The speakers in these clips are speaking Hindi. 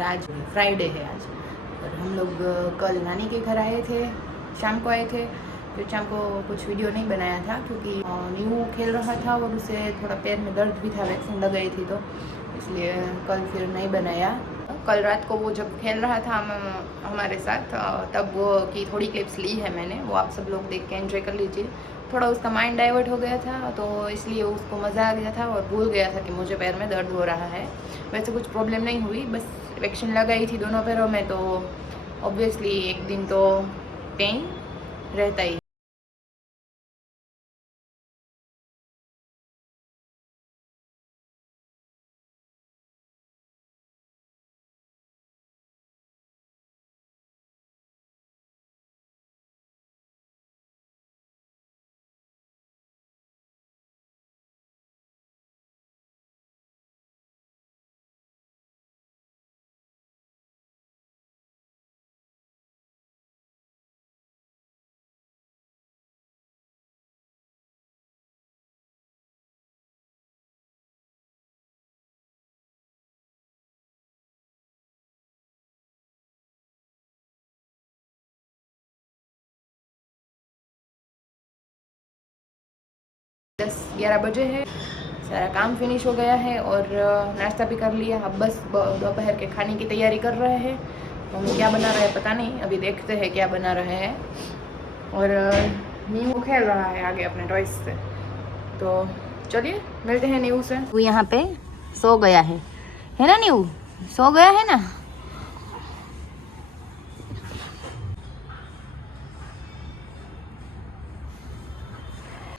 और आज फ्राइडे है आज। और हम लोग कल नानी के घर आए थे, शाम को आए थे। फिर शाम को कुछ वीडियो नहीं बनाया था क्योंकि न्यू खेल रहा था और उसे थोड़ा पैर में दर्द भी था, वैक्सीन लगाई थी, तो इसलिए कल फिर नहीं बनाया। कल रात को वो जब खेल रहा था हमारे साथ, तब वो की थोड़ी क्लिप्स ली है मैंने, वो आप सब लोग देख के एंजॉय कर लीजिए। थोड़ा उसका माइंड डाइवर्ट हो गया था, तो इसलिए उसको मज़ा आ गया था और भूल गया था कि मुझे पैर में दर्द हो रहा है। वैसे कुछ प्रॉब्लम नहीं हुई, बस वैक्सीन लगाई थी दोनों पैरों में, तो ऑब्वियसली एक दिन तो पेन रहता ही। 10-11 बजे है, सारा काम फिनिश हो गया है और नाश्ता भी कर लिया। अब बस दोपहर के खाने की तैयारी कर रहे हैं। मम्मी क्या बना रहे हैं पता नहीं, अभी देखते हैं क्या बना रहे हैं। और नींबू खेल रहा है आगे अपने टॉयज से, तो चलिए मिलते हैं नींबू से। वो यहाँ पे सो गया है ना नींबू? सो गया है ना?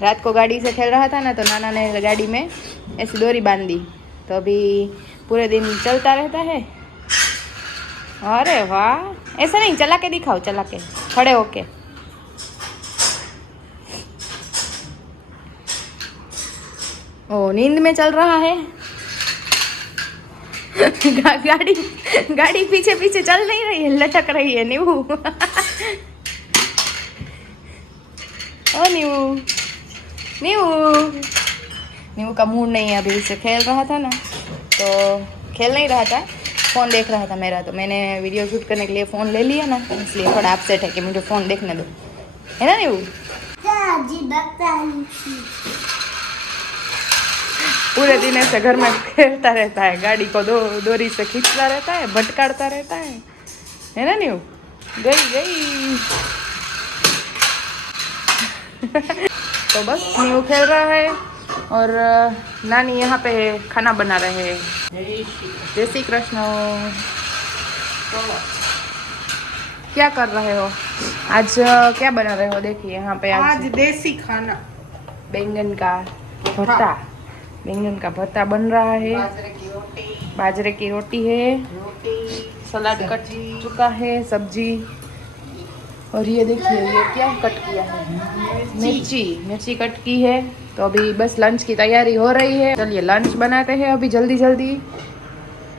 रात को गाड़ी से खेल रहा था ना, तो नाना ने गाड़ी में ऐसी डोरी बांध दी, तो अभी पूरे दिन चलता रहता है। अरे वाह, ऐसा नहीं, चला के दिखाओ, चला के खड़े होके। ओ नींद में चल रहा है। गाड़ी गाड़ी पीछे पीछे चल नहीं रही है, लटक रही है नींबू। ओ नींबू, नींबू, नींबू का मूड नहीं है अभी, उससे खेल रहा था ना, तो खेल नहीं रहा था, फ़ोन देख रहा था मेरा, तो मैंने वीडियो शूट करने के लिए फ़ोन ले लिया ना, इसलिए थोड़ा अपसेट है कि मुझे फ़ोन देखने दो, है ना नींबू? पूरे दिन ऐसे घर में खेलता रहता है, गाड़ी को डोरी से खींचता रहता है, भटकाता रहता है ना नींबू? गई गई। तो बस नींबू खेल रहा है और नानी यहाँ पे खाना बना रहे हैं। जय श्री कृष्ण। क्या कर रहे हो आज? क्या बना रहे हो? देखिए यहाँ पे आज देसी खाना, बैंगन का भरता, बैंगन का भरता बन रहा है। बाजरे की रोटी है, सलाद कट चुका है, सब्जी, और ये देखिए ये क्या कट किया है, मिर्ची कट की है। तो अभी बस लंच की तैयारी हो रही है। चलिए लंच बनाते हैं अभी जल्दी जल्दी।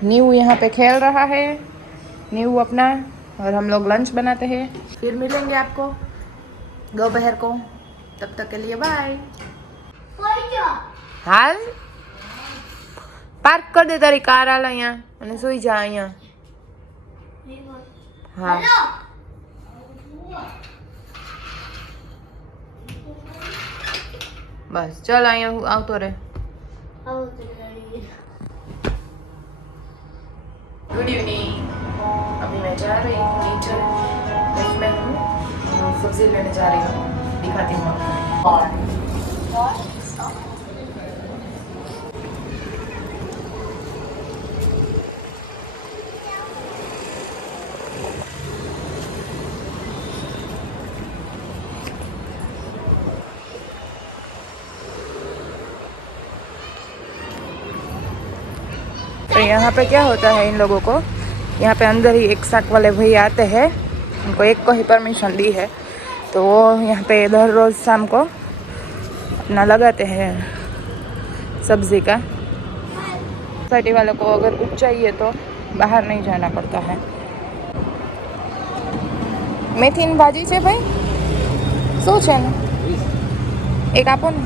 नींबू यहाँ पे खेल रहा है, नींबू अपना, और हम लोग लंच बनाते हैं। फिर मिलेंगे आपको दोपहर को, तब तक के लिए बाय। हाल पार्क कर दे तारी कार हाल અહીંયા અને સુઈ જા અહીંયા। હા बस चल અહીંયા આવતો રે। Good evening. अभी मैं जा रही हूँ नीचे, बस मैं हूँ, सब्जी लेने जा रही हूँ, दिखाती हूँ आपको। तो यहाँ पे क्या होता है इन लोगों को, यहाँ पे अंदर ही एक साक वाले भैया आते हैं, उनको एक को ही परमिशन दी है, तो वो यहाँ पे हर रोज़ शाम को अपना लगाते हैं सब्ज़ी का। सोसाइटी वालों को अगर कुछ चाहिए तो बाहर नहीं जाना पड़ता है। मेथीनी भाजी છે ભાઈ? શું છે ને? એક આપો ને।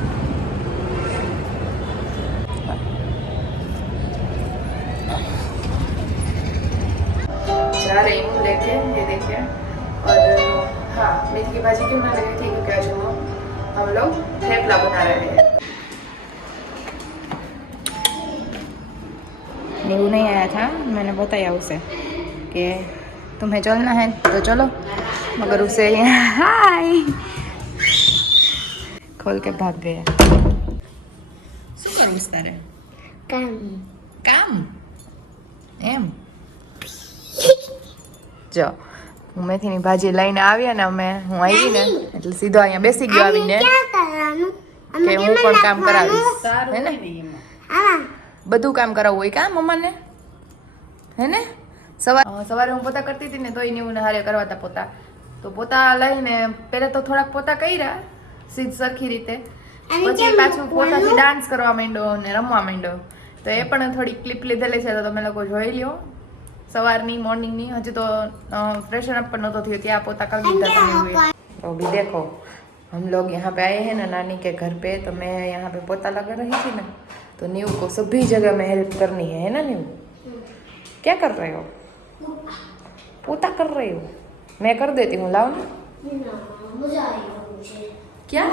जा रही हूँ लेके, ये देखिए। और हाँ, मेथी की भाजी क्यों बना रही थी, क्योंकि आज हम लोग थेपला बना रहे हैं। नींबू नहीं आया था, मैंने बताया उसे कि तुम्हें चलना है तो चलो, मगर उसे हाय खोल के भाग गया। શું કરવું છે તારે? કામ એમ? જો હું મેથીની ભાજી લઈને આવ્યા ને, હું આવી ને એટલે સીધો અહીંયા બેસી ગયો આવીને કે હું પણ કામ કરાવીશ, હે ને? બધું કામ કરાવવું હોય કા મમ્માને, હે ને? સવારે હું પોતા કરતી હતી ને તોય નહીં હારે કરવાતા પોતા, તો પોતા લઈને પહેલા તો થોડાક પોતા કર્યા સરખી રીતે, પછી પાછું પોતાથી ડાન્સ કરવા માંડ્યો ને રમવા માંડ્યો. તો એ પણ થોડી ક્લિપ લીધેલી છે, તો તમે લોકો જોઈ લ્યો સવારની મોર્નિંગની. હજુ તો ફ્રેશન અપ પણ નહોતો થયો, ત્યાં પોતા કરી દીધા તમે हुए. तो अभी देखो हम लोग यहाँ पे आए हैं ना नानी के घर पे, तो मैं यहाँ पे पोता लगा रही थी ना, तो नीव को सभी जगह में हेल्प करनी है ना नीव? क्या कर रहे हो? पोता कर रही हो? मैं कर देती हूँ, लाओ ना. क्या?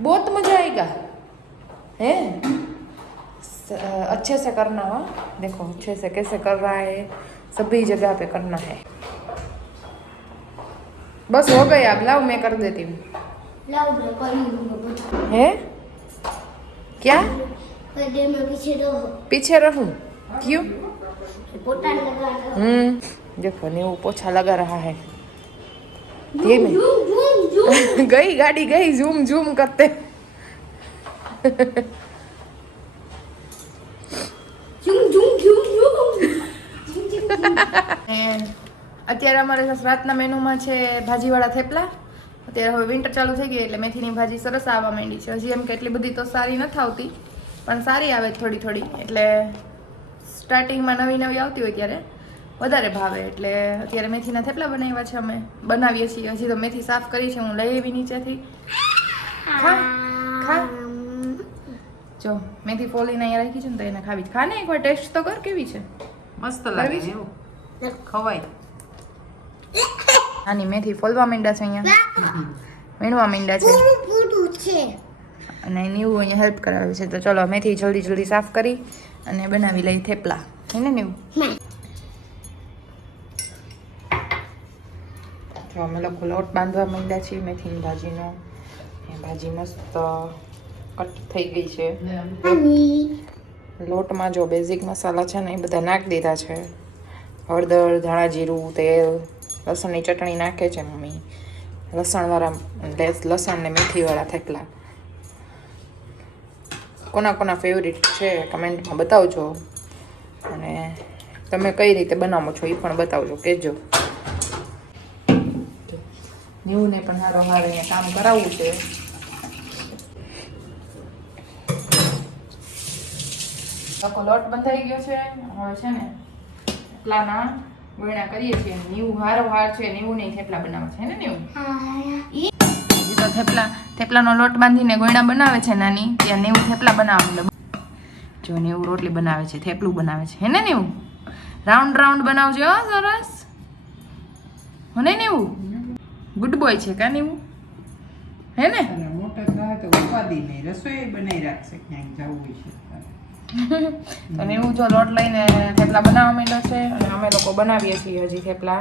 बहुत मजा आएगा है? अच्छे से करना हो, देखो अच्छे से कैसे कर रहा है, सभी जगह पे करना है. बस हो गई, अब लाओ मैं कर देती हूँ. है क्या? पीछे रहूं? क्यों? देखो नींबू पोछा लगा रहा है. धीमे गई गाड़ी गई, झूम झूम करते. અત્યારે અમારે રાતના મેનુમાં છે ભાજીવાળા થેપલા. અત્યારે હવે વિન્ટર ચાલુ થઈ ગઈ એટલે મેથીની ભાજી સરસ આવવા માંડી છે. હજી એમ કે એટલી બધી તો સારી નથી આવતી, પણ સારી આવે થોડી થોડી. એટલે સ્ટાર્ટિંગમાં નવી નવી આવતી હોય ત્યારે વધારે ભાવે. એટલે અત્યારે મેથીના થેપલા બનાવ્યા છે, અમે બનાવીએ છીએ. હજી તો મેથી સાફ કરી છે, હું લઈ આવી નીચેથી. ખા ખા, જો મેથી ફોલીને અહીંયા રાખી છે ને, તો એને ખાવી જ. ખા ને એકવાર ટેસ્ટ તો કર, કેવી છે? મસ્ત લાગે છે, ખવાય. આની મેથી ફોલવા માંડ્યા છે, અહીંયા વીણવા માંડ્યા છે, અને નીવું અહીંયા હેલ્પ કરાવે છે. તો ચલો મેથી જલ્દી જલ્દી સાફ કરી અને બનાવી લઈ થેપલા, હે ને નીવું? જો અમે લોકો લોટ બાંધવા માંડ્યા છીએ મેથીની ભાજીનો. એ ભાજી મસ્ત કટ થઈ ગઈ છે. લોટમાં જો બેઝિક મસાલા છે ને એ બધા નાખી દીધા છે. હળદર, ધાણા જીરું, તેલ, લસણની ચટણી નાખે છે મમ્મી. લસણવાળા લસણ ને મેથીવાળા થેપલા કોના કોના ફેવરિટ છે કમેન્ટમાં બતાવજો, અને તમે કઈ રીતે બનાવો છો એ પણ બતાવજો, કહેજો. નીવુંને પણ હારો હાર અહીંયા કામ કરાવવું છે. લોકો લોટ બંધાઈ ગયો છે. હવે છે ને થેપલાના ગોળણા કરીએ છીએ. નીવું હારો હાર છે, નીવું નહીં થેપલા બનાવે છે ને નીવું? હજી તો થેપલાનો લોટ બાંધીને ગોળણા બનાવે છે નાની, ત્યાં નીવું થેપલા બનાવવાનું. જો નીવું રોટલી બનાવે છે, થેપલું બનાવે છે, હે ને નીવું? રાઉન્ડ રાઉન્ડ બનાવજો સરસ, હો ને નીવું? ગુડ બોય છે કા નીવું, હે ને? મોટા થાય તો ઉપાદી નહીં, રસોઈ બનાવી રાખશે ક્યાંક જવું છે. તો નીવું જો લોટ લઈને થેપલા બનાવવા માંડ્યો છે, અને અમે લોકો બનાવીએ છીએ હજી થેપલા.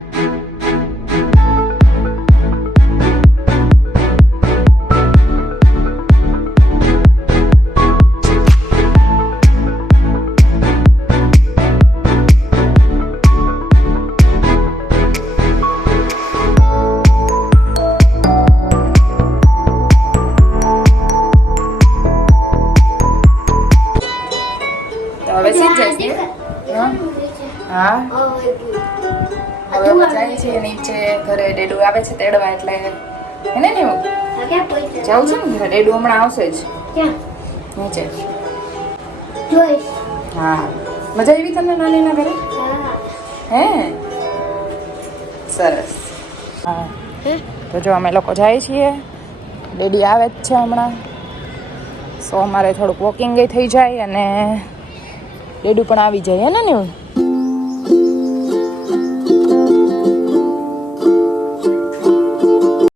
હા હવે જાય છે નીચે ઘરે. ડેડુ આવે છે તેડવા, એટલે હે ને એવું જાઉં છે ને ઘરે. ડેડુ હમણાં આવશે જ નીચે. હા મજા આવી તમને નાનીના ઘરે? હે સરસ. હા તો જો અમે લોકો જાય છીએ, ડેડી આવે જ છે હમણાં. સો અમારે થોડુંક વોકિંગ થઈ જાય અને ડેડુ પણ આવી જાય, હે ને એવું?